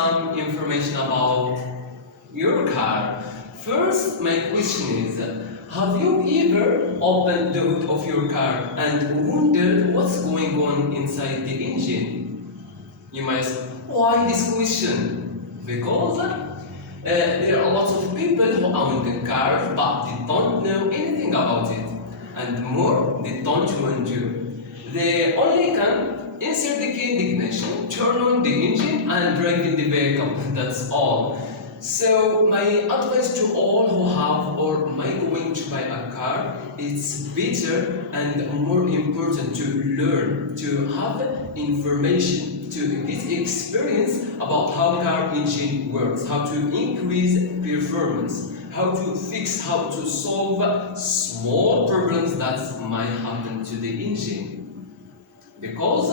some information about your car. First, my question is, have you ever opened the hood of your car and wondered what's going on inside the engine? You might ask, why this question? Because there are lots of people who own the car but they don't know anything about it. And more, they don't want to. They only can insert the key in the ignition, turn on the engine and drive in the vehicle. That's all. So my advice to all who have or might going to buy a car, it's better and more important to learn, to have information, to get experience about how car engine works, how to increase performance, how to fix, how to solve small problems that might happen to the engine. Because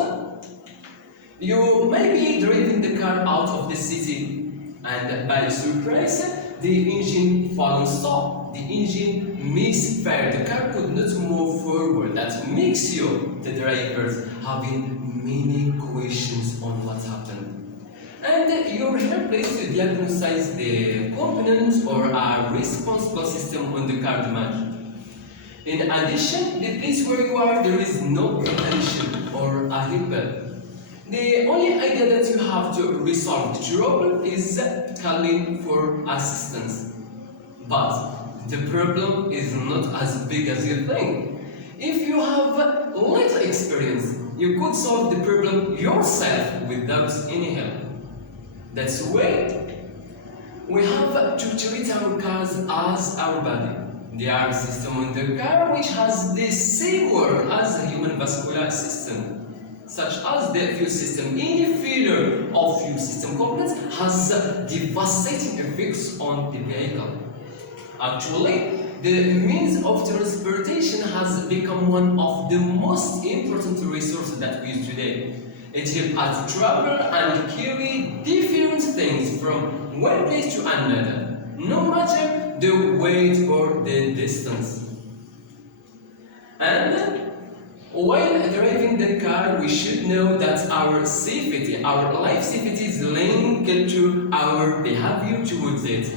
you may be driving the car out of the city and by surprise the engine falls stop, the engine misfired, the car could not move forward. That makes you, the drivers, having many questions on what happened. And you're here placed to diagnose the components or a responsible system on the car damage. In addition, the place where you are, there is no prevention or a helper. The only idea that you have to resolve the trouble is calling for assistance. But the problem is not as big as you think. If you have little experience, you could solve the problem yourself without any help. That's why we have to treat our cars as our body. They are a system on the car which has the same work as the human vascular system, such as the fuel system. Any failure of fuel system components has devastating effects on the vehicle. Actually, the means of transportation has become one of the most important resources that we use today. It helps us travel and carry different things from one place to another, no matter the weight or the distance. And while driving the car, we should know that our safety, our life safety is linked to our behavior towards it.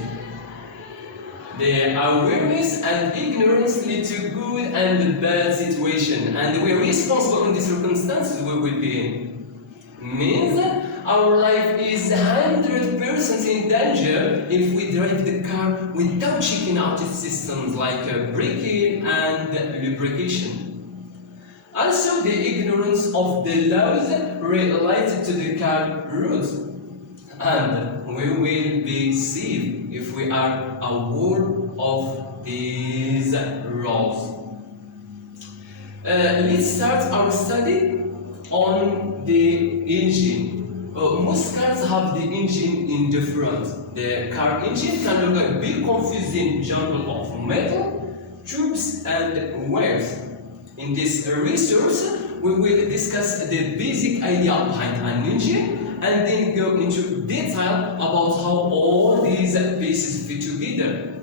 The awareness and ignorance lead to good and bad situation, and we are responsible in the circumstances we will be in. Means our life is 100% in danger if we drive the car without checking out its systems like braking and lubrication. Also, the ignorance of the laws related to the car route. And we will be safe if we are aware of these rules. Let's start our study on the engine. Most cars have the engine in the front. The car engine can look like a big confusing jumble of metal, tubes and wires. In this resource, we will discuss the basic idea behind an engine and then go into detail about how all these pieces fit together.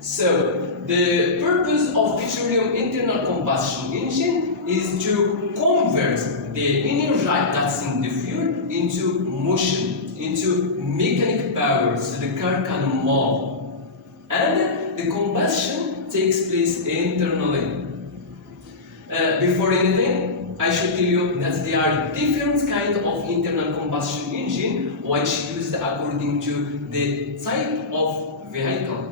So, the purpose of petroleum internal combustion engine is to convert the energy that's in the fuel into motion, into mechanical power so the car can move. And the combustion takes place internally. Before anything, I should tell you that there are different kinds of internal combustion engine which used according to the type of vehicle.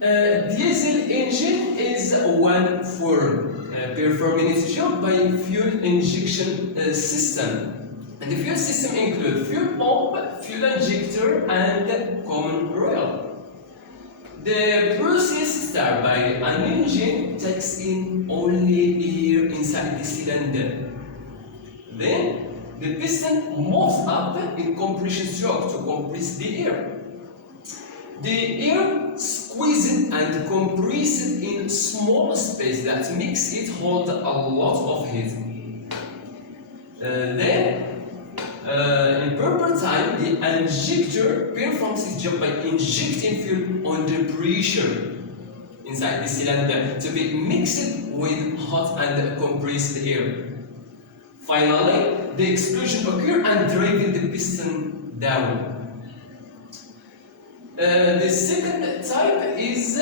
Diesel engine is one form, performing its job by fuel injection system. And the fuel system includes fuel pump, fuel injector, and common oil. The process starts by an engine takes in only air inside the cylinder. Then the piston moves up in compression stroke to compress the air. The air squeezed and compressed in small space that makes it hold a lot of heat. In proper time, the injector performs its job by injecting fuel under pressure inside the cylinder to be mixed with hot and compressed air. Finally, the explosion occur and driving the piston down. The second type is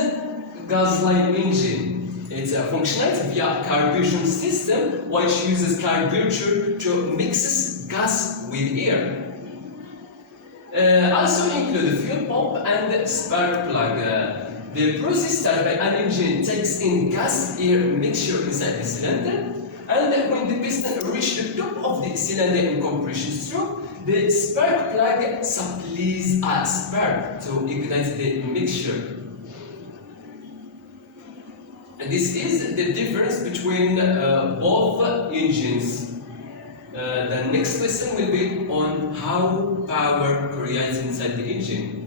gas-line engine. It's a functionality via carburation system which uses carburetor to mix gas with air. Also include fuel pump and spark plug. The process started by an engine takes in gas-air mixture inside the cylinder, and when the piston reaches the top of the cylinder in compression stroke, the spark plug supplies a spark to ignite the mixture. And this is the difference between both engines. The next lesson will be on how power creates inside the engine.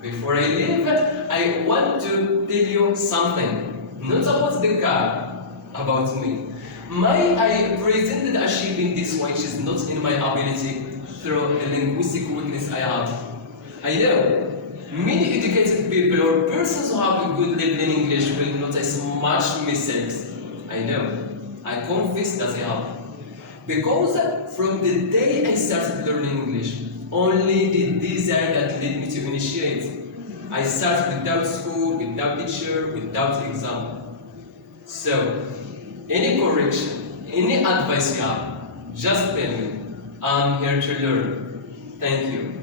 Before I leave, I want to tell you something, not about the car, about me. I pretended achieving this which is not in my ability through the linguistic weakness I have. I know many educated people or persons who have a good level in English will notice much mistakes. I know. I confess that I have. Because from the day I started learning English, only the desire that led me to initiate. I started without school, without teacher, without exam. So, any correction, any advice you have, just tell me. I'm here to learn. Thank you.